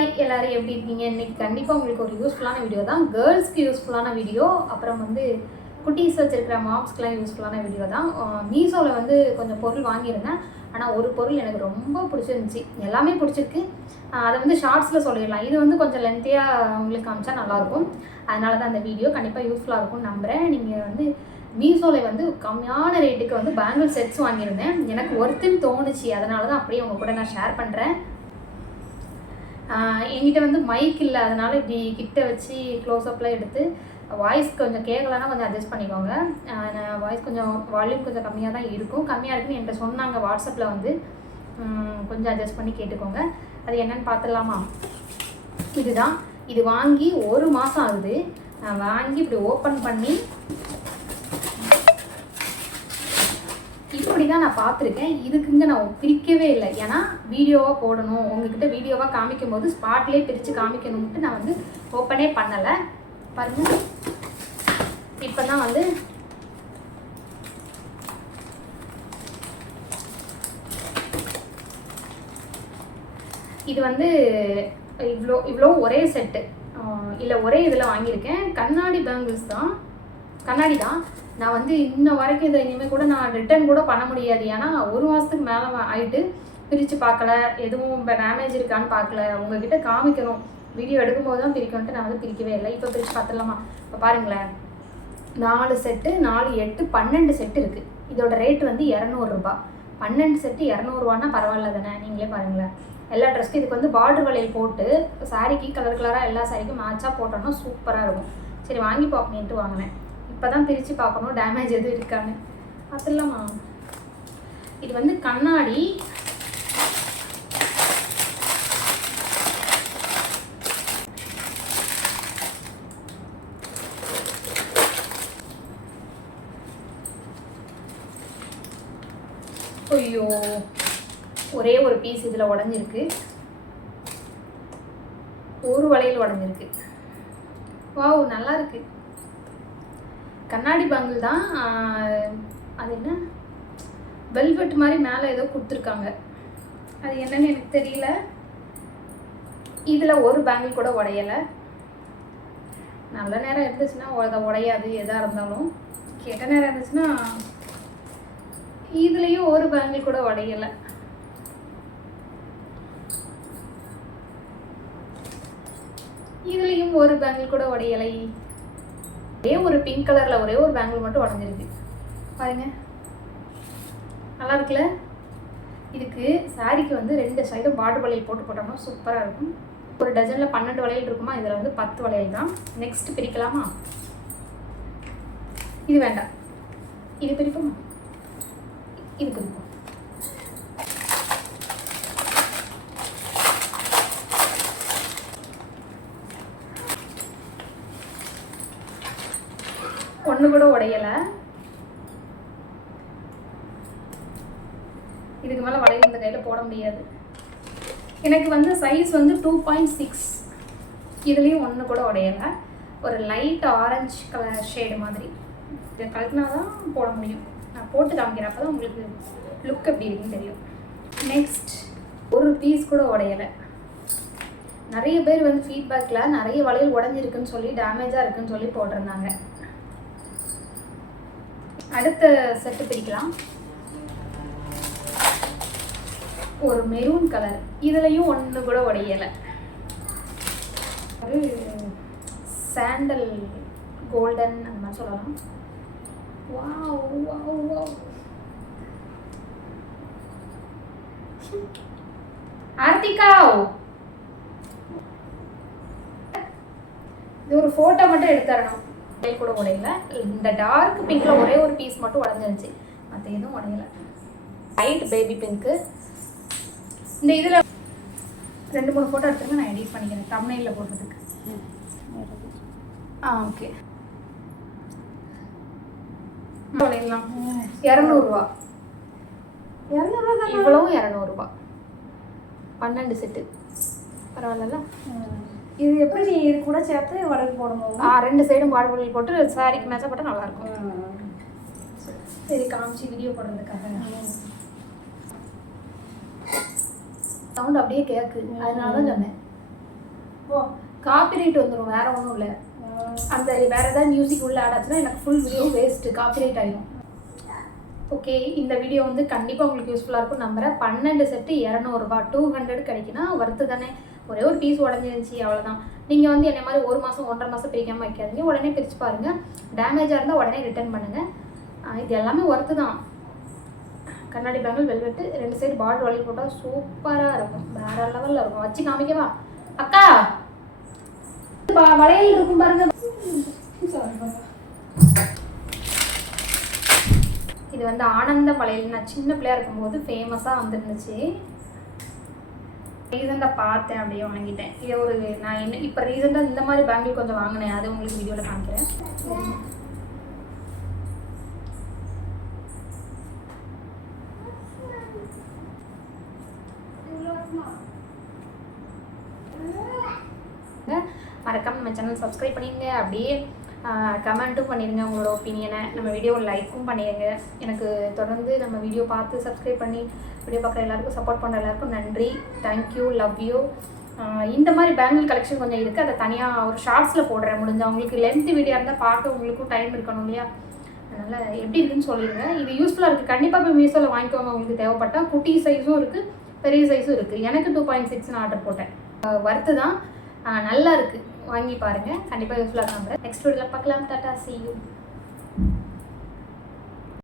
Hi எல்லாரும் எப்படி இருக்கீங்க? இன்னைக்கு கண்டிப்பாக உங்களுக்கு ஒரு யூஸ்ஃபுல்லான வீடியோ தான். கேர்ள்ஸ்க்கு யூஸ்ஃபுல்லான வீடியோ, அப்புறம் வந்து குட்டீஸ் வச்சிருக்கிற மாம்ஸ்க்குலாம் யூஸ்ஃபுல்லான வீடியோ தான். மீஷோவில் வந்து கொஞ்சம் பொருள் வாங்கியிருந்தேன். ஆனால் ஒரு பொருள் எனக்கு ரொம்ப பிடிச்சிருந்துச்சி. எல்லாமே பிடிச்சிருக்கு. அதை வந்து ஷார்ட்ஸில் சொல்லிடலாம். இது வந்து கொஞ்சம் லென்த்தியாக உங்களுக்கு காமிச்சா நல்லாயிருக்கும். அதனால தான் அந்த வீடியோ கண்டிப்பாக யூஸ்ஃபுல்லாக இருக்கும்னு நம்புகிறேன். நீங்கள் வந்து மீஷோவில் வந்து கம்மியான ரேட்டுக்கு வந்து பேங்கிள் செட்ஸ் வாங்கியிருந்தேன். எனக்கு ஒர்த்துன்னு தோணுச்சு. அதனால தான் அப்படியே உங்கள் கூட நான் ஷேர் பண்ணுறேன். என்கிட்ட வந்து மைக் இல்லை, அதனால் இப்படி கிட்ட வச்சு க்ளோஸ்அப்பில் எடுத்து வாய்ஸ் கொஞ்சம் கேட்கலன்னா கொஞ்சம் அட்ஜஸ்ட் பண்ணிக்கோங்க. வாய்ஸ் கொஞ்சம் வால்யூம் கொஞ்சம் கம்மியாக தான் இருக்கும். கம்மியாக இருக்குன்னு என்கிட்ட சொன்னாங்க வாட்ஸ்அப்பில் வந்து. கொஞ்சம் அட்ஜஸ்ட் பண்ணி கேட்டுக்கோங்க. அது என்னென்னு பார்த்துடலாமா? இதுதான். இது வாங்கி 1 மாதம் ஆகுது. நான் வாங்கி இப்படி ஓப்பன் பண்ணி இப்படி தான் நான் பார்த்துருக்கேன். இதுக்குங்க நான் பிரிக்கவே இல்லை. ஏன்னா வீடியோவாக போடணும், உங்ககிட்ட வீடியோவாக காமிக்கும் போது ஸ்பாட்லேயே பிரித்து காமிக்கணும்ட்டு நான் வந்து ஓப்பனே பண்ணலை. பாருங்கள், இப்போ தான் வந்து இது வந்து இவ்வளோ ஒரே செட்டு இல்லை, ஒரே இதில் வாங்கியிருக்கேன். கண்ணாடி பேங்கிள்ஸ் தான், கண்ணாடி தான். நான் வந்து இன்ன வரைக்கும் இதை இனிமேல் கூட நான் ரிட்டர்ன் கூட பண்ண முடியாது. ஏன்னா 1 மாதத்துக்கு மேலே ஆகிட்டு பிரித்து பார்க்கல, எதுவும் இப்போ டேமேஜ் இருக்கான்னு பார்க்கல. உங்ககிட்ட காமிக்கணும், வீடியோ எடுக்கும்போது தான் பிரிக்கணுன்ட்டு நான் வந்து பிரிக்கவே இல்லை. இப்போ பிரித்து பார்த்துடலாமா? இப்போ பாருங்களேன், 4 செட்டு 4 8 12 செட்டு இருக்குது. இதோட ரேட்டு வந்து 200 ரூபா. 12 செட்டு 200 ரூபான்னா பரவாயில்ல தானே? நீங்களே பாருங்களேன். எல்லா ட்ரெஸ்க்கும் இதுக்கு வந்து பார்டர் வளையல் போட்டு சாரிக்கு கலர் கலராக எல்லா சாரிக்கும் மேட்சாக போட்டோன்னா சூப்பராக இருக்கும். சரி, வாங்கி பார்க்கணுன்ட்டு வாங்கினேன். இப்போ தான் பிரித்து பார்க்கணும் டேமேஜ் எதுவும் இருக்கான்னு. பார்த்துடலாமா? இது வந்து கண்ணாடி. ஐயோ, ஒரே ஒரு பீஸ் இதில் உடஞ்சிருக்கு. ஒரு வளையல் உடஞ்சிருக்கு. வாவ், நல்லா இருக்கு. கண்ணாடி பேங்கிள் தான். அது என்ன வெல்வெட் மாதிரி மேலே ஏதோ கொடுத்துருக்காங்க. அது என்னன்னு எனக்கு தெரியல. இதில் ஒரு பேங்கிள் கூட உடையலை. நல்ல நேரம் இருந்துச்சுன்னா உடையாது. எதாக இருந்தாலும் கெட்ட நேரம் இருந்துச்சுன்னா இதுலேயும் ஒரு பேங்கிள் கூட உடையலை. இதுலேயும் ஒரு பேங்கிள் கூட உடையலை. ஒரே ஒரு பிங்க் கலரில் ஒரே ஒரு பேங்கிள் மட்டும் உடஞ்சிருக்கு. பாருங்க, நல்லா இருக்குல்ல? இதுக்கு சாரிக்கு வந்து 2 சைடும் பார்டர் வளையல் போட்டு போட்டோம்னா சூப்பராக இருக்கும். ஒரு டஜனில் 12 வளையல் இருக்குமா, இதில் வந்து 10 வளையல் தான். நெக்ஸ்ட் பிரிக்கலாமா? இது வேண்டாம், இது பிரிப்போமா? இது பிரிப்போம். ஒன்று கூட உடையலை. இதுக்கு மேலே வளையல் இந்த கையில் போட முடியாது. எனக்கு வந்து சைஸ் வந்து 2.6. இதுலேயும் ஒன்று கூட உடையலை. ஒரு லைட் ஆரஞ்சு கலர் ஷேடு மாதிரி. இதை கலட்டினா தான் போட முடியும். நான் போட்டு காமிக்கிறேன், அப்போ தான் உங்களுக்கு லுக் எப்படி இருக்குன்னு தெரியும். நெக்ஸ்ட், ஒரு பீஸ் கூட உடையலை. நிறைய பேர் வந்து ஃபீட்பேக்கில் நிறைய வளையல் உடஞ்சிருக்குன்னு சொல்லி டேமேஜாக இருக்குன்னு சொல்லி போட்டிருந்தாங்க. அடுத்த செட்டு பிரிக்கலாம். ஒரு மெரூன் கலர். இதுலையும் ஒன்று கூட உடையலை. ஒரு சாண்டல் கோல்டன் அந்த மாதிரி சொல்லலாம். Wow wow wow. ஆர்த்திகா, இது ஒரு ஃபோட்டோ மட்டும் எடுத்துறணும். கூட உடையல. இந்த டார்க் பிங்க்ல ஒரே ஒரு பீஸ் மட்டும் உடஞ்சிருந்துச்சு, மற்ற எதுவும் உடையல. Light baby pink. இந்த இதில் 2-3 ஃபோட்டோ எடுத்துருங்க, நான் எடிட் பண்ணிக்கிறேன் தம்ப்நெயில்ல போடுறதுக்கு. ஓகே. உடையலாம் 200 ரூபா. இவ்வளவும் 200 ரூபா. 12 செட்டு. பரவாயில்ல. இது எப்படி நீ இது கூட சேர்த்து வளையல் போடணும்? 2 சைடும் பார்டர் வளையல் போட்டு சாரிக்கு மேட்சாக போட்டால் நல்லாயிருக்கும். சரி, காமிச்சு வீடியோ போடுறதுக்காக. சவுண்ட் அப்படியே கேட்குது, அதனால தான் சொன்னேன். ஓ காப்பிரைட் வந்துடும், வேற ஒன்றும் இல்லை. அந்த வேற ஏதாவது மியூசிக் உள்ள ஆட் ஆச்சுன்னா எனக்கு ஃபுல் வீடியோ வேஸ்ட்டு, காப்பிரைட் ஆகிடும். ஓகே, இந்த வீடியோ வந்து கண்டிப்பாக உங்களுக்கு யூஸ்ஃபுல்லாக இருக்கும் நம்புறேன். 12 செட்டு 200 ரூபா, 200 கிடைக்குன்னா ஒர்த்து தானே. ஒரே ஒரு பீஸ் உடஞ்சிருந்துச்சி, அவ்வளோதான். நீங்கள் வந்து என்ன மாதிரி 1 மாதம் 1.5 மாதம் பிரிக்காமல் வைக்காதீங்க. உடனே பிரித்து பாருங்கள். டேமேஜாக இருந்தால் உடனே ரிட்டர்ன் பண்ணுங்கள். இது எல்லாமே ஒர்த்து தான். கண்ணாடி பேங்கிள் வெல்வெட்டு 2 சைடு பார்டர் வலி போட்டால் சூப்பராக இருக்கும், வேற லெவலில் இருக்கும். வச்சு காமிக்கவா அக்கா? வளையல் இருக்கும் பாருங்க. இது வந்து ஆனந்த வளையல். நான் சின்ன பிள்ளையா இருக்கும்போது ஃபேமஸாக வந்துருந்துச்சு. ரீசெண்டாக பார்த்தேன், அப்படியே வாங்கிட்டேன். இது ஒரு நான் என்ன இப்போ ரீசெண்டாக இந்த மாதிரி பேங்கிள் கொஞ்சம் வாங்கினேன், அது உங்களுக்கு வீடியோவில் காமிக்கிறேன். மறக்காம நம்ம சேனல் சப்ஸ்கிரைப் பண்ணிடுங்க. அப்படியே கமெண்ட்டும் பண்ணிடுங்க உங்களோட ஒப்பீனியனை. நம்ம வீடியோ லைக்கும் பண்ணிடுங்க. எனக்கு தொடர்ந்து நம்ம வீடியோ பார்த்து சப்ஸ்கிரைப் பண்ணி வீடியோ பார்க்குற எல்லாருக்கும் சப்போர்ட் பண்ணுற எல்லாருக்கும் நன்றி. Thank you, love you. இந்த மாதிரி பேங்கிள் கலெக்ஷன் கொஞ்சம் இருக்குது, அதை தனியாக ஒரு ஷார்ட்ஸில் போடுறேன். முடிஞ்ச உங்களுக்கு லென்த் வீடியோ இருந்தால் பார்க்க உங்களுக்கும் டைம் இருக்கணும் இல்லையா? அதனால் எப்படி இருக்குன்னு சொல்லிடுங்க. இது யூஸ்ஃபுல்லாக இருக்குது. கண்டிப்பாக போய் மீஷோவில் வாங்கிக்கோங்க. உங்களுக்கு தேவைப்பட்டால் குட்டி சைஸும் இருக்குது, பெரிய சைஸும் இருக்குது. எனக்கு 2.6 ஆர்டர் போட்டேன். ஒர்த்து தான், நல்லா இருக்குது. வாங்கி பாருங்கள், கண்டிப்பாக யூஸ்ஃபுல்லாக நம்புறேன். நெக்ஸ்ட் வீடியோவில் பார்க்கலாம். Tata, see you.